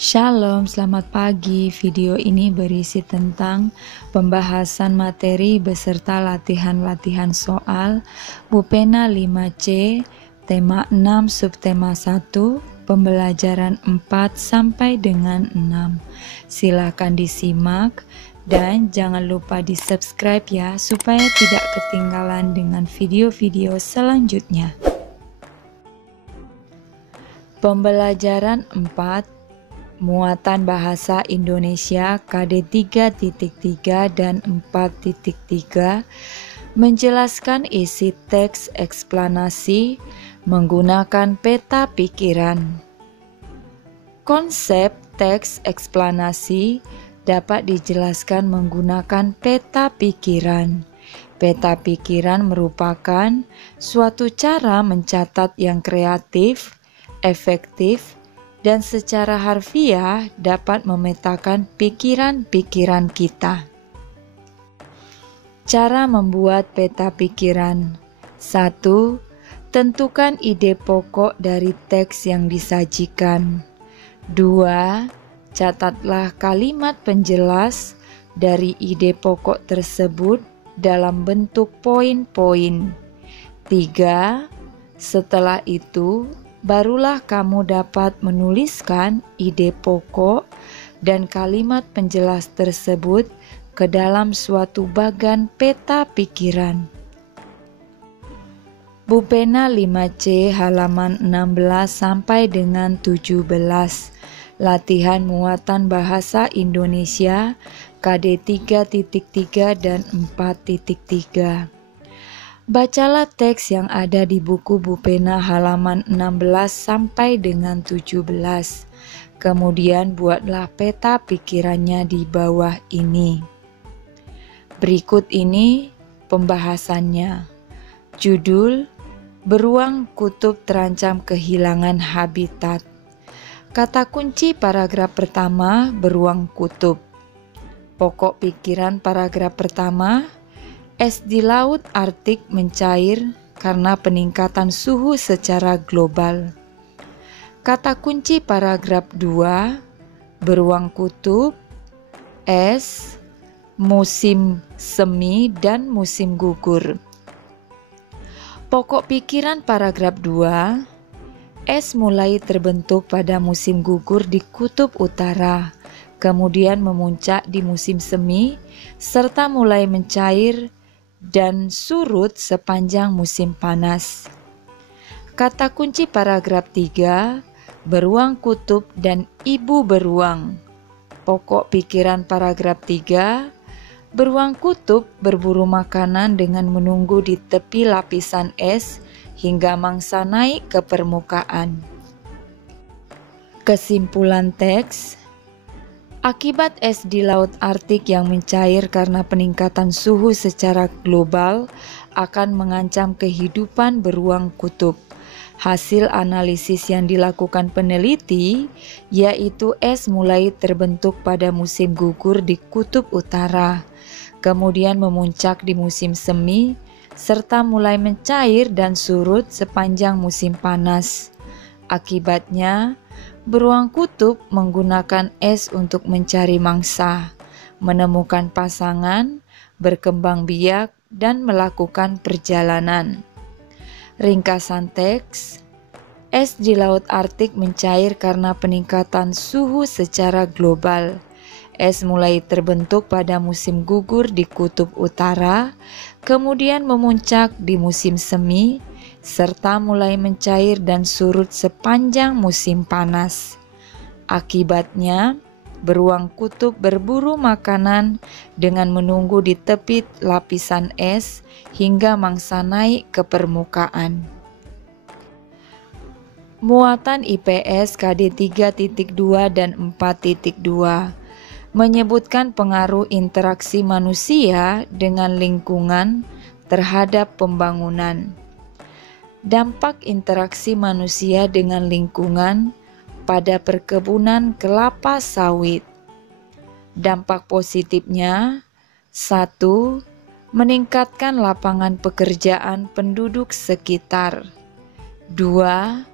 Shalom, selamat pagi. Video ini berisi tentang pembahasan materi beserta latihan-latihan soal Bupena 5C, tema 6, subtema 1, pembelajaran 4 sampai dengan 6. Silakan disimak dan jangan lupa di-subscribe ya, supaya tidak ketinggalan dengan video-video selanjutnya. Pembelajaran 4, Muatan Bahasa Indonesia KD 3.3 dan 4.3 menjelaskan isi teks eksplanasi menggunakan peta pikiran. Konsep teks eksplanasi dapat dijelaskan menggunakan peta pikiran. Peta pikiran merupakan suatu cara mencatat yang kreatif, efektif, dan secara harfiah dapat memetakan pikiran-pikiran kita. Cara membuat peta pikiran. 1. Tentukan ide pokok dari teks yang disajikan. 2. Catatlah kalimat penjelas dari ide pokok tersebut dalam bentuk poin-poin. 3. Setelah itu, barulah kamu dapat menuliskan ide pokok dan kalimat penjelas tersebut ke dalam suatu bagan peta pikiran. Bupena 5C halaman 16 sampai dengan 17. Latihan muatan bahasa Indonesia KD 3.3 dan 4.3. Bacalah teks yang ada di buku Bupena halaman 16 sampai dengan 17. Kemudian buatlah peta pikirannya di bawah ini. Berikut ini pembahasannya. Judul: Beruang kutub terancam kehilangan habitat. Kata kunci paragraf pertama, beruang kutub. Pokok pikiran paragraf pertama, es di laut Arktik mencair karena peningkatan suhu secara global. Kata kunci paragraf 2, beruang kutub, es, musim semi dan musim gugur. Pokok pikiran paragraf 2, es mulai terbentuk pada musim gugur di kutub utara, kemudian memuncak di musim semi, serta mulai mencair dan surut sepanjang musim panas. Kata kunci paragraf 3, beruang kutub dan ibu beruang. Pokok pikiran paragraf 3, beruang kutub berburu makanan dengan menunggu di tepi lapisan es hingga mangsa naik ke permukaan. Kesimpulan teks. Akibat es di laut Arktik yang mencair karena peningkatan suhu secara global akan mengancam kehidupan beruang kutub. Hasil analisis yang dilakukan peneliti, yaitu es mulai terbentuk pada musim gugur di kutub utara, kemudian memuncak di musim semi, serta mulai mencair dan surut sepanjang musim panas. Akibatnya, beruang kutub menggunakan es untuk mencari mangsa, menemukan pasangan, berkembang biak, dan melakukan perjalanan. Ringkasan teks. Es di laut Arktik mencair karena peningkatan suhu secara global. Es mulai terbentuk pada musim gugur di kutub utara, kemudian memuncak di musim semi, serta mulai mencair dan surut sepanjang musim panas. Akibatnya, beruang kutub berburu makanan dengan menunggu di tepi lapisan es hingga mangsa naik ke permukaan. Muatan IPS KD 3.2 dan 4.2 menyebutkan pengaruh interaksi manusia dengan lingkungan terhadap pembangunan. Dampak interaksi manusia dengan lingkungan pada perkebunan kelapa sawit. Dampak positifnya: 1. Meningkatkan lapangan pekerjaan penduduk sekitar. 2.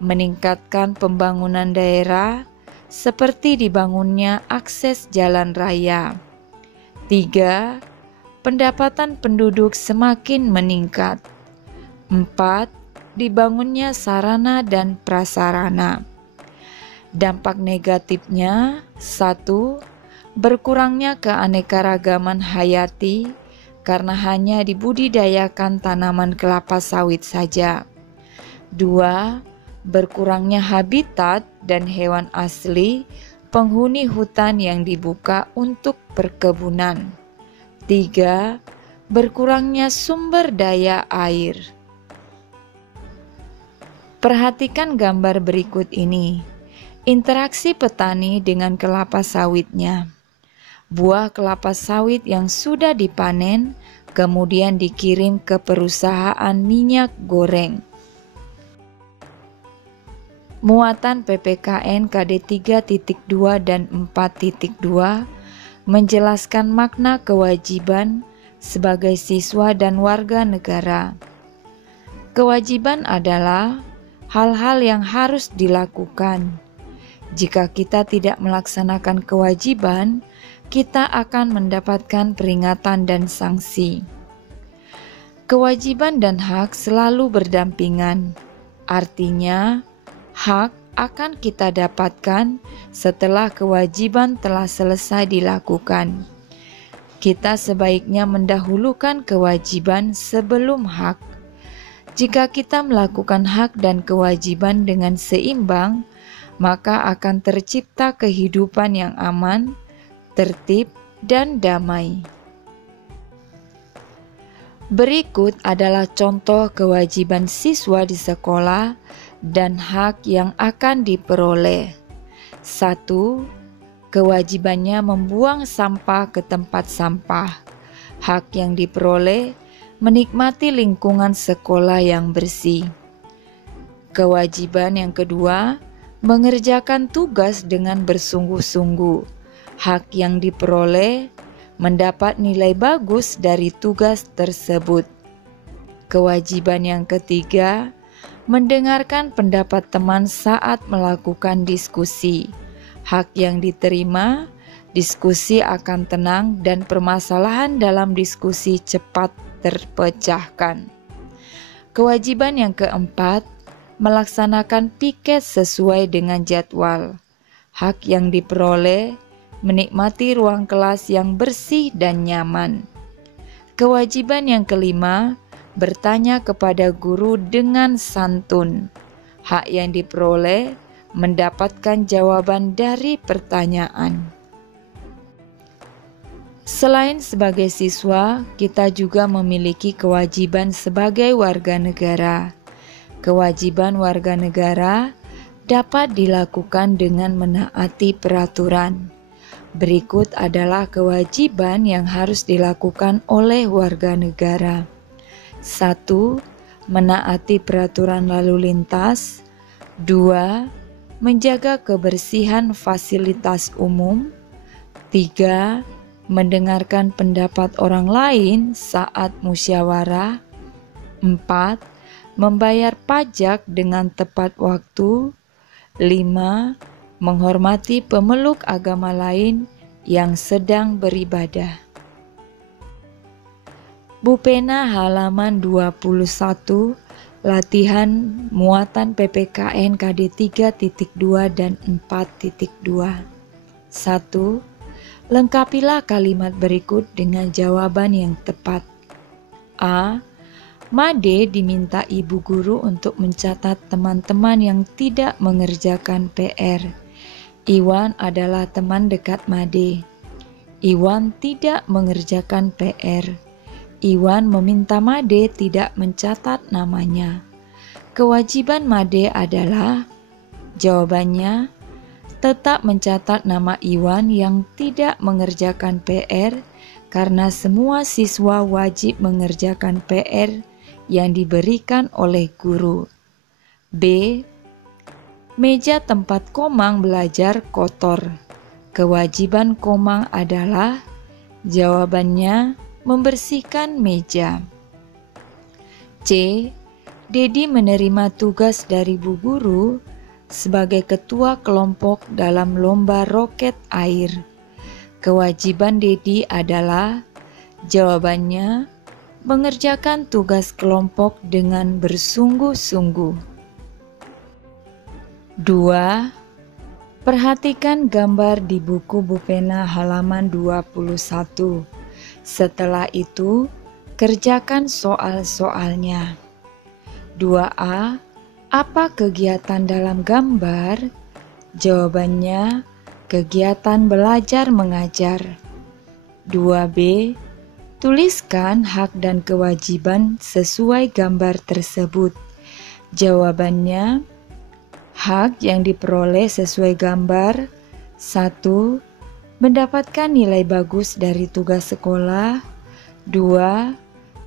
Meningkatkan pembangunan daerah seperti dibangunnya akses jalan raya. 3. Pendapatan penduduk semakin meningkat. 4. Dibangunnya sarana dan prasarana. Dampak negatifnya: 1. Berkurangnya keanekaragaman hayati karena hanya dibudidayakan tanaman kelapa sawit saja. 2. Berkurangnya habitat dan hewan asli penghuni hutan yang dibuka untuk perkebunan. 3. Berkurangnya sumber daya air. Perhatikan gambar berikut ini. Interaksi petani dengan kelapa sawitnya. Buah kelapa sawit yang sudah dipanen kemudian dikirim ke perusahaan minyak goreng. Muatan PPKN KD 3.2 dan 4.2 menjelaskan makna kewajiban sebagai siswa dan warga negara. Kewajiban adalah hal-hal yang harus dilakukan. Jika kita tidak melaksanakan kewajiban, kita akan mendapatkan peringatan dan sanksi. Kewajiban dan hak selalu berdampingan. Artinya, hak akan kita dapatkan setelah kewajiban telah selesai dilakukan. Kita sebaiknya mendahulukan kewajiban sebelum hak. Jika kita melakukan hak dan kewajiban dengan seimbang, maka akan tercipta kehidupan yang aman, tertib, dan damai. Berikut adalah contoh kewajiban siswa di sekolah dan hak yang akan diperoleh. 1. Kewajibannya membuang sampah ke tempat sampah. Hak yang diperoleh menikmati lingkungan sekolah yang bersih. Kewajiban yang kedua, mengerjakan tugas dengan bersungguh-sungguh. Hak yang diperoleh mendapat nilai bagus dari tugas tersebut. Kewajiban yang ketiga, mendengarkan pendapat teman saat melakukan diskusi. Hak yang diterima, diskusi akan tenang dan permasalahan dalam diskusi cepat terpecahkan. Kewajiban yang keempat, melaksanakan piket sesuai dengan jadwal. Hak yang diperoleh, menikmati ruang kelas yang bersih dan nyaman. Kewajiban yang kelima, bertanya kepada guru dengan santun. Hak yang diperoleh, mendapatkan jawaban dari pertanyaan. Selain sebagai siswa, kita juga memiliki kewajiban sebagai warga negara. Kewajiban warga negara dapat dilakukan dengan menaati peraturan. Berikut adalah kewajiban yang harus dilakukan oleh warga negara. 1. Menaati peraturan lalu lintas. 2. Menjaga kebersihan fasilitas umum. 3. Mendengarkan pendapat orang lain saat musyawarah. 4. Membayar pajak dengan tepat waktu. 5. Menghormati pemeluk agama lain yang sedang beribadah. Bupena halaman 21, latihan muatan PPKN KD 3.2 dan 4.2. 1. Lengkapilah kalimat berikut dengan jawaban yang tepat. A. Made diminta ibu guru untuk mencatat teman-teman yang tidak mengerjakan PR. Iwan adalah teman dekat Made. Iwan tidak mengerjakan PR. Iwan meminta Made tidak mencatat namanya. Kewajiban Made adalah, jawabannya, tetap mencatat nama Iwan yang tidak mengerjakan PR karena semua siswa wajib mengerjakan PR yang diberikan oleh guru. B. Meja tempat Komang belajar kotor. Kewajiban Komang adalah, jawabannya, membersihkan meja. C. Dedi menerima tugas dari Bu Guru sebagai ketua kelompok dalam lomba roket air. Kewajiban Dedi adalah, jawabannya, mengerjakan tugas kelompok dengan bersungguh-sungguh. 2. Perhatikan gambar di buku Bu Pena halaman 21. Setelah itu, kerjakan soal-soalnya. 2A. Apa kegiatan dalam gambar? Jawabannya, kegiatan belajar mengajar. 2B. Tuliskan hak dan kewajiban sesuai gambar tersebut. Jawabannya, hak yang diperoleh sesuai gambar: 1. Mendapatkan nilai bagus dari tugas sekolah. 2.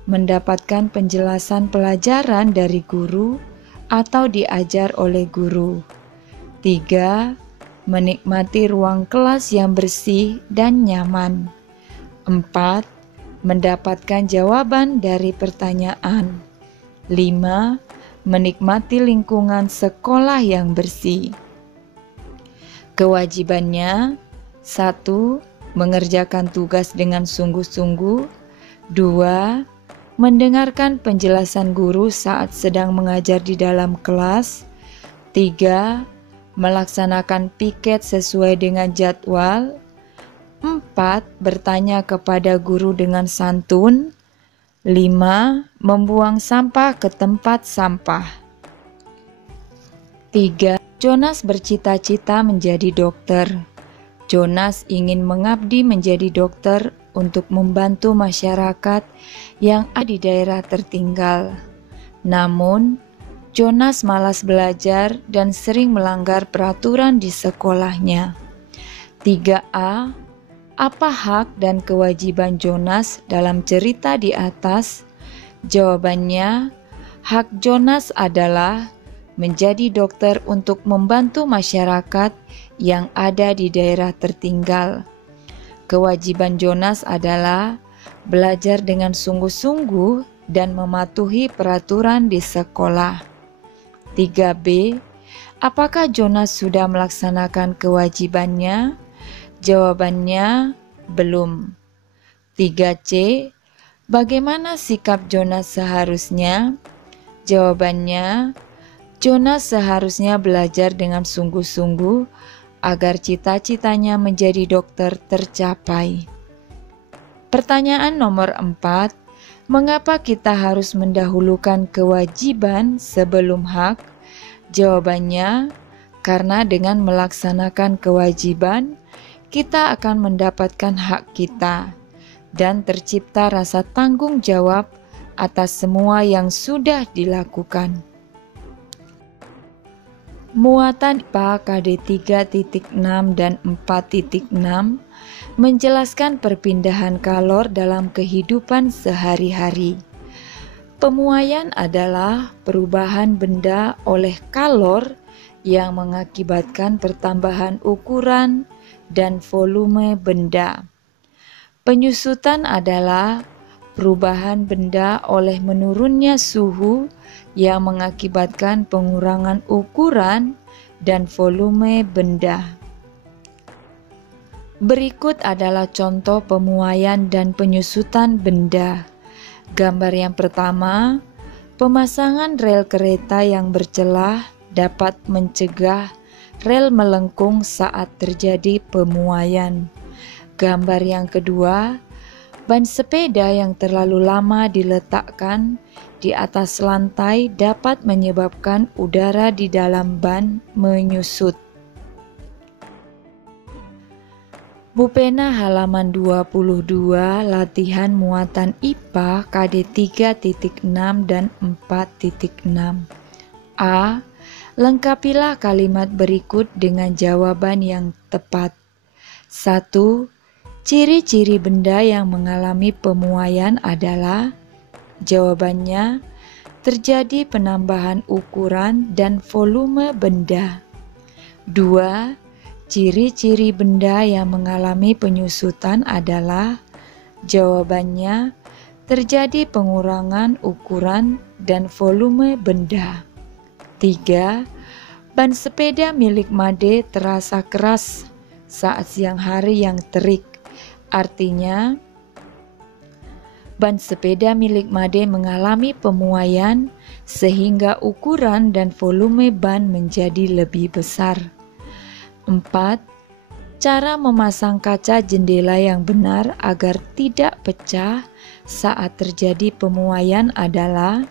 Mendapatkan penjelasan pelajaran dari guru atau diajar oleh guru. 3. Menikmati ruang kelas yang bersih dan nyaman. 4. Mendapatkan jawaban dari pertanyaan. 5. Menikmati lingkungan sekolah yang bersih. Kewajibannya: 1. Mengerjakan tugas dengan sungguh-sungguh. 2. Mendengarkan penjelasan guru saat sedang mengajar di dalam kelas. 3. Melaksanakan piket sesuai dengan jadwal. 4. Bertanya kepada guru dengan santun. 5. Membuang sampah ke tempat sampah. 3. Jonas bercita-cita menjadi dokter. Jonas ingin mengabdi menjadi dokter untuk membantu masyarakat yang ada di daerah tertinggal. Namun, Jonas malas belajar dan sering melanggar peraturan di sekolahnya. 3A. Apa hak dan kewajiban Jonas dalam cerita di atas? Jawabannya, hak Jonas adalah menjadi dokter untuk membantu masyarakat yang ada di daerah tertinggal. Kewajiban Jonas adalah belajar dengan sungguh-sungguh dan mematuhi peraturan di sekolah. 3B. Apakah Jonas sudah melaksanakan kewajibannya? Jawabannya, belum. 3C. Bagaimana sikap Jonas seharusnya? Jawabannya, Jonas seharusnya belajar dengan sungguh-sungguh agar cita-citanya menjadi dokter tercapai. Pertanyaan nomor 4. Mengapa kita harus mendahulukan kewajiban sebelum hak? Jawabannya, karena dengan melaksanakan kewajiban, kita akan mendapatkan hak kita dan tercipta rasa tanggung jawab atas semua yang sudah dilakukan. Muatan IPA KD 3.6 dan 4.6 menjelaskan perpindahan kalor dalam kehidupan sehari-hari. Pemuaian adalah perubahan benda oleh kalor yang mengakibatkan pertambahan ukuran dan volume benda. Penyusutan adalah perubahan benda oleh menurunnya suhu yang mengakibatkan pengurangan ukuran dan volume benda. Berikut adalah contoh pemuaian dan penyusutan benda. Gambar yang pertama, pemasangan rel kereta yang bercelah dapat mencegah rel melengkung saat terjadi pemuaian. Gambar yang kedua, ban sepeda yang terlalu lama diletakkan di atas lantai dapat menyebabkan udara di dalam ban menyusut. Bu Pena halaman 22, latihan muatan IPA KD 3.6 dan 4.6. A. Lengkapilah kalimat berikut dengan jawaban yang tepat. 1. Ciri-ciri benda yang mengalami pemuaian adalah, jawabannya, terjadi penambahan ukuran dan volume benda. 2. Ciri-ciri benda yang mengalami penyusutan adalah, jawabannya, terjadi pengurangan ukuran dan volume benda. 3. Ban sepeda milik Made terasa keras saat siang hari yang terik. Artinya, ban sepeda milik Made mengalami pemuaian sehingga ukuran dan volume ban menjadi lebih besar. 4. Cara memasang kaca jendela yang benar agar tidak pecah saat terjadi pemuaian adalah: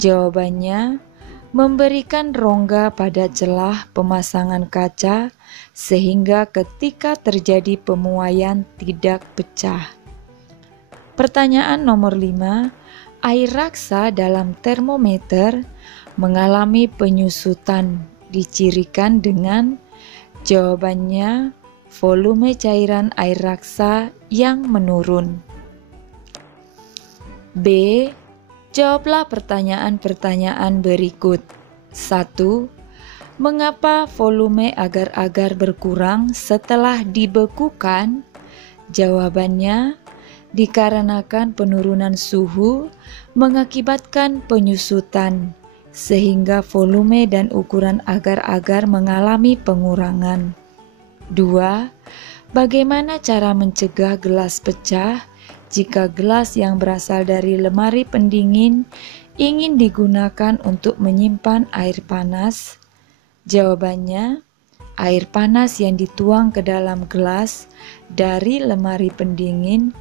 jawabannya, memberikan rongga pada celah pemasangan kaca sehingga ketika terjadi pemuaian tidak pecah. Pertanyaan nomor 5. Air raksa dalam termometer mengalami penyusutan dicirikan dengan: jawabannya, volume cairan air raksa yang menurun. B. Jawablah pertanyaan-pertanyaan berikut. 1. Mengapa volume agar-agar berkurang setelah dibekukan? Jawabannya, dikarenakan penurunan suhu mengakibatkan penyusutan, sehingga volume dan ukuran agar-agar mengalami pengurangan. 2. Bagaimana cara mencegah gelas pecah jika gelas yang berasal dari lemari pendingin ingin digunakan untuk menyimpan air panas? Jawabannya, air panas yang dituang ke dalam gelas dari lemari pendingin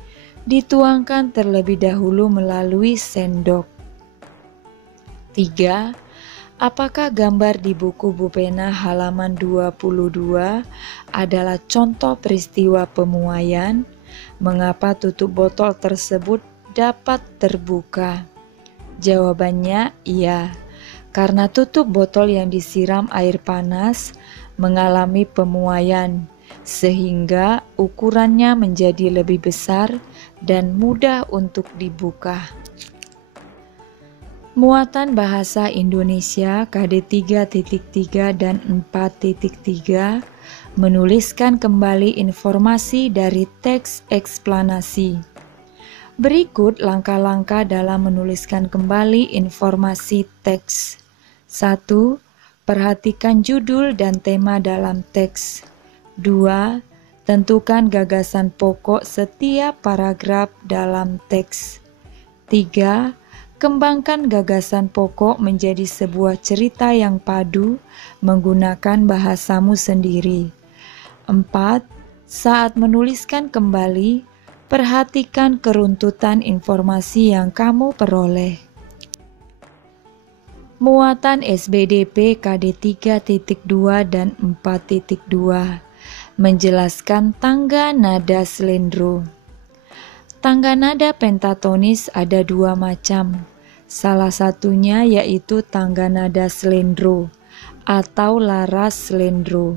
dituangkan terlebih dahulu melalui sendok. 3. Apakah gambar di buku Bu Pena halaman 22 adalah contoh peristiwa pemuaian? Mengapa tutup botol tersebut dapat terbuka? Jawabannya iya, karena tutup botol yang disiram air panas mengalami pemuaian, sehingga ukurannya menjadi lebih besar dan mudah untuk dibuka. Muatan Bahasa Indonesia KD 3.3 dan 4.3 menuliskan kembali informasi dari teks eksplanasi. Berikut langkah-langkah dalam menuliskan kembali informasi teks. 1. Perhatikan judul dan tema dalam teks. 2. Tentukan gagasan pokok setiap paragraf dalam teks. 3. Kembangkan gagasan pokok menjadi sebuah cerita yang padu menggunakan bahasamu sendiri. 4. Saat menuliskan kembali, perhatikan keruntutan informasi yang kamu peroleh. Muatan SBDP KD 3.2 dan 4.2 menjelaskan tangga nada slendro. Tangga nada pentatonis ada dua macam. Salah satunya yaitu tangga nada slendro atau laras slendro.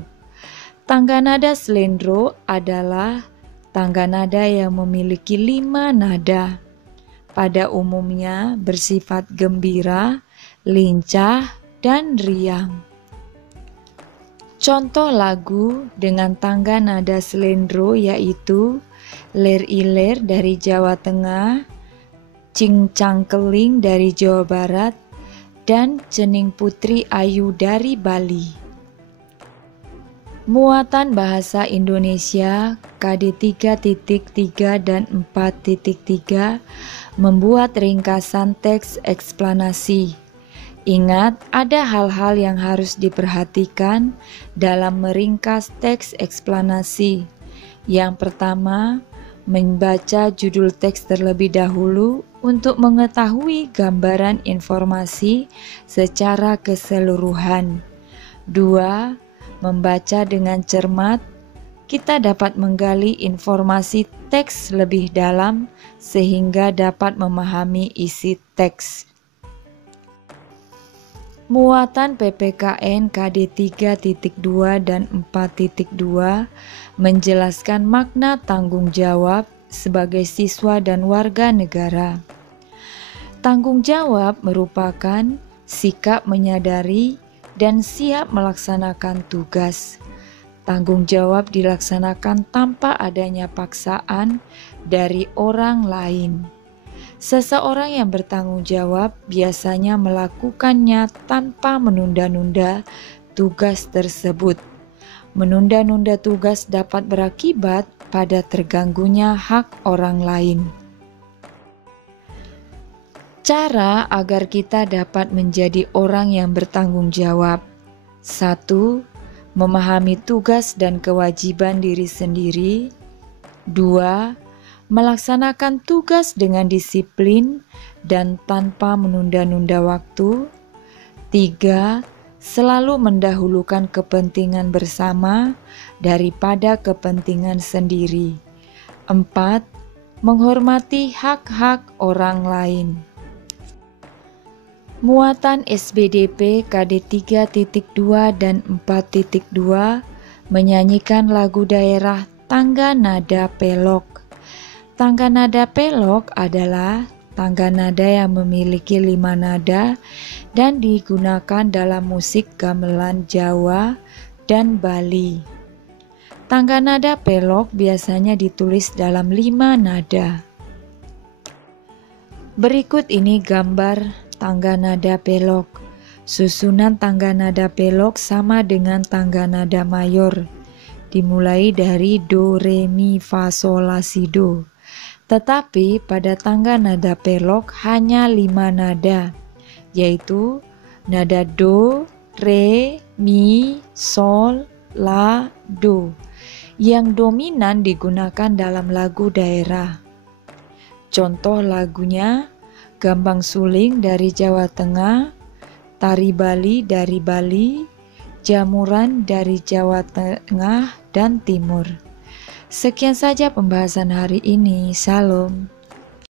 Tangga nada slendro adalah tangga nada yang memiliki 5 nada. Pada umumnya bersifat gembira, lincah, dan riang. Contoh lagu dengan tangga nada slendro yaitu Ler Iler dari Jawa Tengah, Cing Cangkeling dari Jawa Barat, dan Cening Putri Ayu dari Bali. Muatan Bahasa Indonesia KD 3.3 dan 4.3 membuat ringkasan teks eksplanasi. Ingat, ada hal-hal yang harus diperhatikan dalam meringkas teks eksplanasi. Yang pertama, membaca judul teks terlebih dahulu untuk mengetahui gambaran informasi secara keseluruhan. 2. Membaca dengan cermat, kita dapat menggali informasi teks lebih dalam sehingga dapat memahami isi teks. Muatan PPKN KD 3.2 dan 4.2 menjelaskan makna tanggung jawab sebagai siswa dan warga negara. Tanggung jawab merupakan sikap menyadari dan siap melaksanakan tugas. Tanggung jawab dilaksanakan tanpa adanya paksaan dari orang lain. Seseorang yang bertanggung jawab biasanya melakukannya tanpa menunda-nunda tugas tersebut. Menunda-nunda tugas dapat berakibat pada terganggunya hak orang lain. Cara agar kita dapat menjadi orang yang bertanggung jawab. 1. Memahami tugas dan kewajiban diri sendiri. 2. Melaksanakan tugas dengan disiplin dan tanpa menunda-nunda waktu. 3. Selalu mendahulukan kepentingan bersama daripada kepentingan sendiri. 4. Menghormati hak-hak orang lain. Muatan SBDP KD 3.2 dan 4.2 menyanyikan lagu daerah Tangga Nada Pelok. Tangga nada pelok adalah tangga nada yang memiliki 5 nada dan digunakan dalam musik gamelan Jawa dan Bali. Tangga nada pelok biasanya ditulis dalam 5 nada. Berikut ini gambar tangga nada pelok. Susunan tangga nada pelok sama dengan tangga nada mayor, dimulai dari do, re, mi, fa, sol, la, si, do. Tetapi pada tangga nada pelok hanya 5 nada, yaitu nada do, re, mi, sol, la, do, yang dominan digunakan dalam lagu daerah. Contoh lagunya Gambang Suling dari Jawa Tengah, Tari Bali dari Bali, Jamuran dari Jawa Tengah dan Timur. Sekian saja pembahasan hari ini. Shalom.